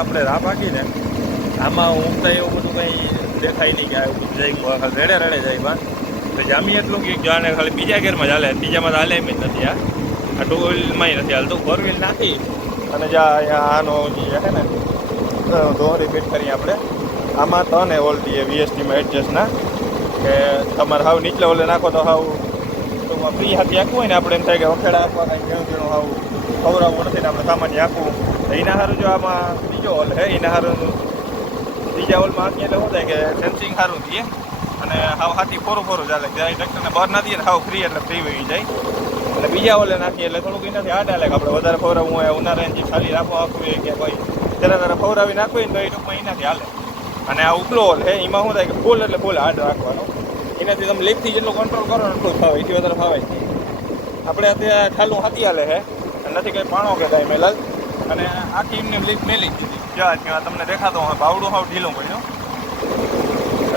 આપણે રાહ પાકીને આમાં ઊંઘતા એવું બધું કંઈ દેખાય નહીં કે આ બધું જાય રેડે રેડે જાય બા એટલે જામી એટલું કે જાણે ખાલી બીજા ગેરમાં ચાલે ત્રીજામાં તો હાલે એમ જ નથી. આ ટુ વ્હીલમાં નથી હાલતું. ફોર વ્હીલ નાખી અને જ્યાં અહીંયા આનો જે છે ને દોરી ફિટ કરી આપણે આમાં તો ને ઓલતી વીએસટીમાં એડજસ્ટના કે તમારે હાવ નીચે ઓલે નાખો તો હાવ ટૂંકમાં ફ્રી હાથી આખવું હોય ને આપણે એમ થાય કે વખેડા આપવા કાંઈ ઘણું ઘણું હાવ ખવડાવવું નથી ને આપણે સામાન્ય આખવું એના સારું જો આમાં બીજો હોલ છે એના સારું બીજા હોલમાં આખી એટલે શું થાય કે સેન્સિંગ સારું થઈએ અને હાવ હાથી ફોરું ચાલે જાય ટ્રેક્ટરને બહાર ના દઈએ ને હાવ ફ્રી એટલે ફ્રી વહી જાય. અને બીજા ઓલે નાખીએ એટલે થોડુંક એનાથી હાડ હાલે કે આપણે વધારે ફવરાવવું હોય ઉનાળાને જે ખાલી રાખવા આપવું હોય કે ભાઈ જરા ફવરાવી નાખવું હોય ને તો એ ટૂંકમાં એનાથી હાલે. અને આ ઉપલો હોલ છે એમાં શું થાય કે ફૂલ એટલે ફૂલ હાડ રાખવાનો એનાથી તમે લીફથી જેટલું કંટ્રોલ કરો ને એટલું ફાવે એથી વધારે ફાવે જ નહીં. આપણે અત્યારે ખાલું હાથી હાલે છે નથી કંઈ પાણો કે કાંઈ મેલાલ અને આખી એમને લીફ મેલી જ દીધી જ્યાં તમને દેખાતો હોય બાવડું હાવ ઢીલું પડ્યું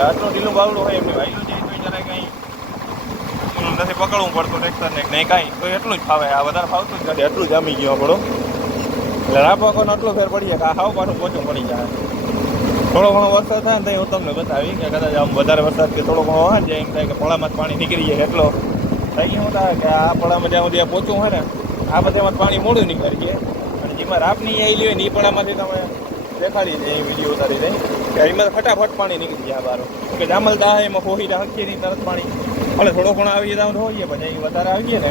આટલું ઢીલું બાવડું હોય એમને વાયલું જાય તો જરા કંઈ નથી પકડવું પડતું ટ્રેક્ટરને નહીં કાંઈ તો એટલું જ ફાવે. આ વધારે ફાવતું જ નથી એટલું જ જામી ગયો આપણો એટલે રાપવાકોનો એટલો ફેર પડી જાય કે આ હાવ પાછું પોચું પડી જાય. થોડો ઘણો વરસાદ થાય ને તો હું તમને બતાવી કે કદાચ આમ વધારે વરસાદ કે થોડો ઘણો હોય ને એમ થાય કે પળામાં પાણી નીકળી જાય એટલો થઈ ગયું થાય કે આ પળામાં જ્યાં સુધી પોચું હોય ને આ બધામાં પાણી મોડું નીકળીએ અને જેમાં રાપની આવેલી હોય ને એ પળામાંથી તમે દેખાડી દે એ વિડીયો ઉતારી દે કે એમાં ફટાફટ પાણી નીકળી જાય બારો કે જામલતા હોય એમાં હોઈ હકીએ નહીં તરત પાણી ભલે થોડો ઘણો આવી જાય તો હોઈએ પછી અહીં વધારે આવીએ ને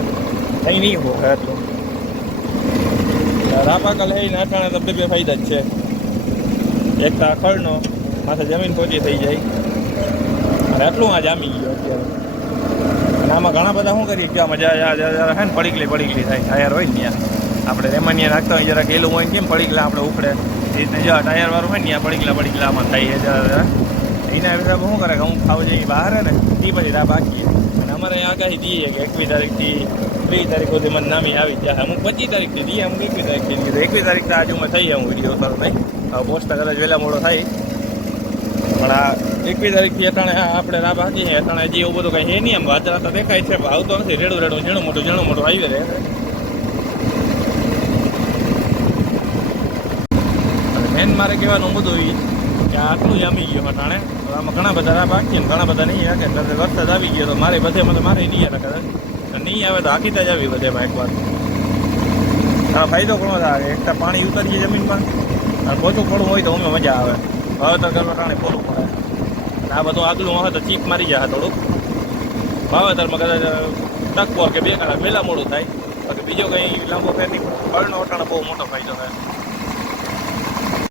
અહીં નહીં હોય એટલું. રાપાકલ હે ને અટાણે તો બે ફાયદા જ છે. એક તો ખળનો માથે જમીન પહોંચી થઈ જાય અને એટલું આ જામી ગયો અત્યારે. અને આમાં ઘણા બધા શું કરીએ કે મજા જરા છે ને પડીકલી થાય ટાયર હોય ને ત્યાં આપણે રેમાનિયા નાખતા હોય જરાક એલું હોય ને કેમ પડીકલા આપણે ઉપડે એ રીતને જો ટાયરવાળું હોય ને ત્યાં પડીકલા આમાં થાય જરા એના હિસાબે શું કરે કે હું ખાવ જઈએ બહાર ને એ પછી રાહ પાકીએ અને અમારે અહીંયા આગાહી દઈએ કે 21 તારીખથી 30 તારીખ સુધી મને નામી આવી જાય. અમુક 25 તારીખથી દઈએ અમુક 21 તારીખથી કીધું 21 તારીખ તો આજુ મેં થઈ જાય હું વિડીયો સારો નહીં પોસ્ટ કદાચ વહેલા મોડો થાય પણ આ 21 તારીખથી અટાણે આપણે રાહ પાકીએ અટાણે હજી એવું બધું કંઈ છે નહીં. આમ વાદળા તો દેખાય છે આવતો નથી રેડું ઝીણું મોટું આવી રહે. મેન મારે કહેવાનું બધું એ કે આટલું જામી ગયું અટાણે તો આમાં ઘણા બધા રાહ પાકીએ ને ઘણા બધા નહીં રાખે એટલે વરસાદ આવી ગયો તો મારે મારે નહીં આવે કદાચ નહીં આવે તો આખીતા જ આવી બધેમાં એકવાર આ ફાયદો ઘણો થાય. એક તો પાણી ઉતરીએ જમીનમાં અને પોચું પડવું હોય તો અમે મજા આવે વાવેતર કરવા ટાણે પોલું પડે આ બધું આગલું હોય તો ચીક મારી જાય થોડુંક વાવેતરમાં કદાચ ટકપોર કે 2 કલાક વહેલા મોડું થાય બાકી બીજો કંઈ લાંબો ફેર નહીં. ફળનો અટાણે બહુ મોટો ફાયદો થાય.